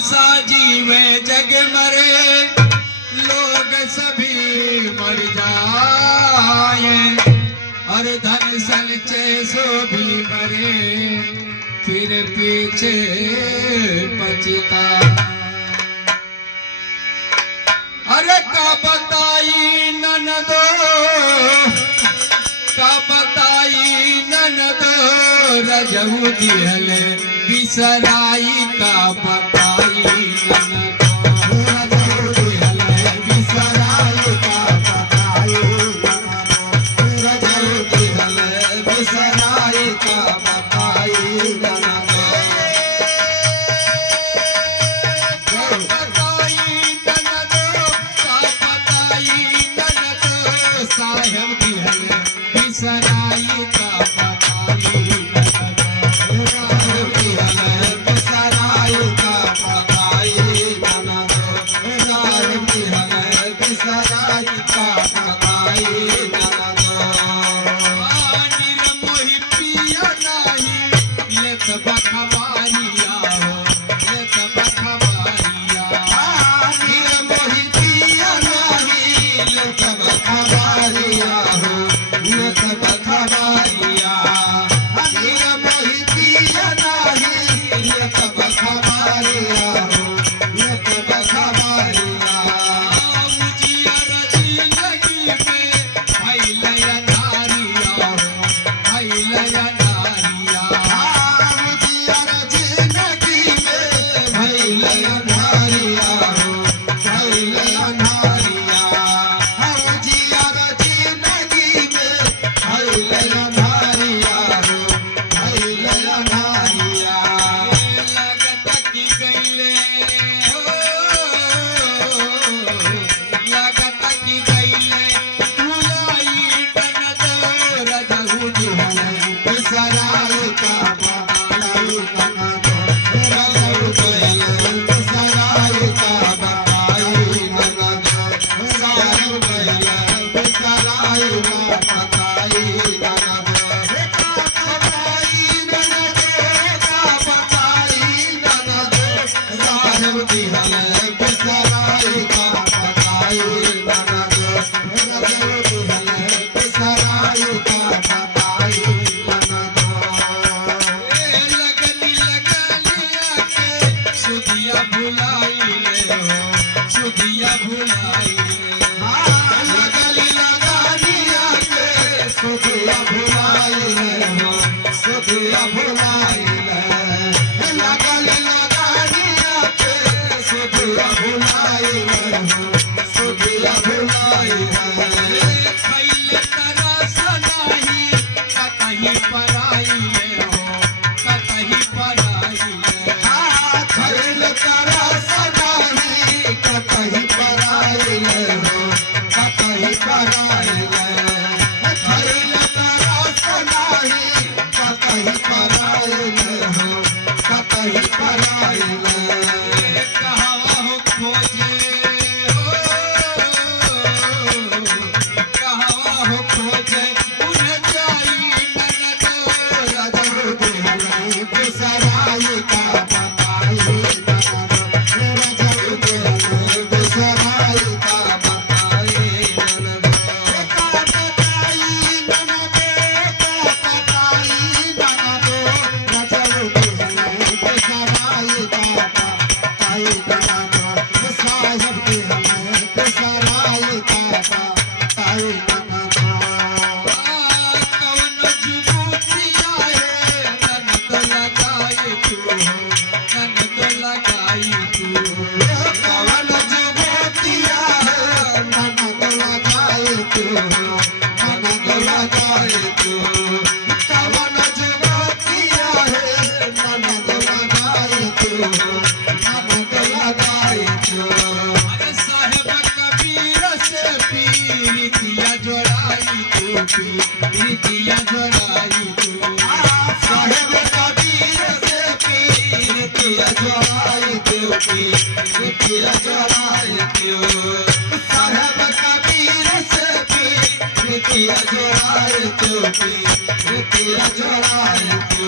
आशा जीवे जग मरे, लोग सभी मर जाए, और धन संचय सो भी मरे, फिर पीछे पछता। अरे का बताई ननदो, का बताई ननदो, रजहू दिहले बिसराई, का बताई ननदो, रजहू दिहले बिसराई, का बताई ननदो, रजहू दिहले बिसराई, का बताई ननदो। साहेब दिहले बिसराई, का बताई ननदो, साहेब दिहले बिसराई, का बताई ननदो, साहेब दिहले बिसराई, का बताई ननदो। निर्मोही पिया नाही लेत बखबारिया हो, लेत बखबारिया, निर्मोही पिया नाही लेत बखबारिया हो, लेत बखबारिया, निर्मोही पिया नाही लेत बखबारिया हो, लेत बखबारिया। उजियर जिंदगी में भइल अनारिया हो, भइल अनारिया, उजियर जिंदगी में भइल अनारिया हो, भइल अनारिया, उजियर जिंदगी में भइल अनारिया हो, भइल अनारिया। लगत की गइले हो, लगत की गइले भुलाई ननदो, रजहू दिहले बिसराई, का बताई ननदो, रजहू दिहले बिसराई, का बताई ननदो, रजहू दिहले बिसराई, का बताई ननदो। का बताई ननदो, का बताई ननदो, साहेब दिहले बिसराई, का बताई ननदो, रजहू दिहले बिसराई, का बताई ननदो। लगनी लगनिया के सुधिया भुलाइले हो, सुधिया भुलाइले, लगनी लगनिया के सुधिया भुलाइले हो, सुधिया भुलाइले, लगनी लगनिया के सुधिया भुलाइले हो, सुधिया भुलाइले। खइले तरस नाही कतही पराइले हो, कतही पराइले, खइले तरस नाही कतही पराइले हो, कतही पराइले, खइले तरस नाही कतही पराइले हो, कतही पराइले। कहवा हो खोजे हो, कहवा हो खोजे उन जाई ननदो, रजहू दिहले बिसराई, का बताई ननदो, रजहू दिहले बिसराई, का बताई ननदो। का बताई ननदो, का बताई ननदो, रजहू दिहले बिसराई, का बताई ननदो, साहेब दिहले बिसराई, का बताई ननदो। कवन जुबूतिया है ननद लगाई तू हो, ननद लगाई तू हो, कवन जुबूतिया है ननद लगाई तू हो, ननद लगाई तू हो, कवन जुबूतिया है ननद लगाई तू हो, ननद लगाई तू हो। अरे साहेब कबीर से पीरितिया जोड़ाई तू, पीरितिया जोड़ाई तू, साहेब कबीर से पीरितिया जोड़ाई तू, पीरितिया जोड़ाई तू, साहेब कबीर से पीरितिया जोड़ाई तू, पीरितिया जोड़ाई तू।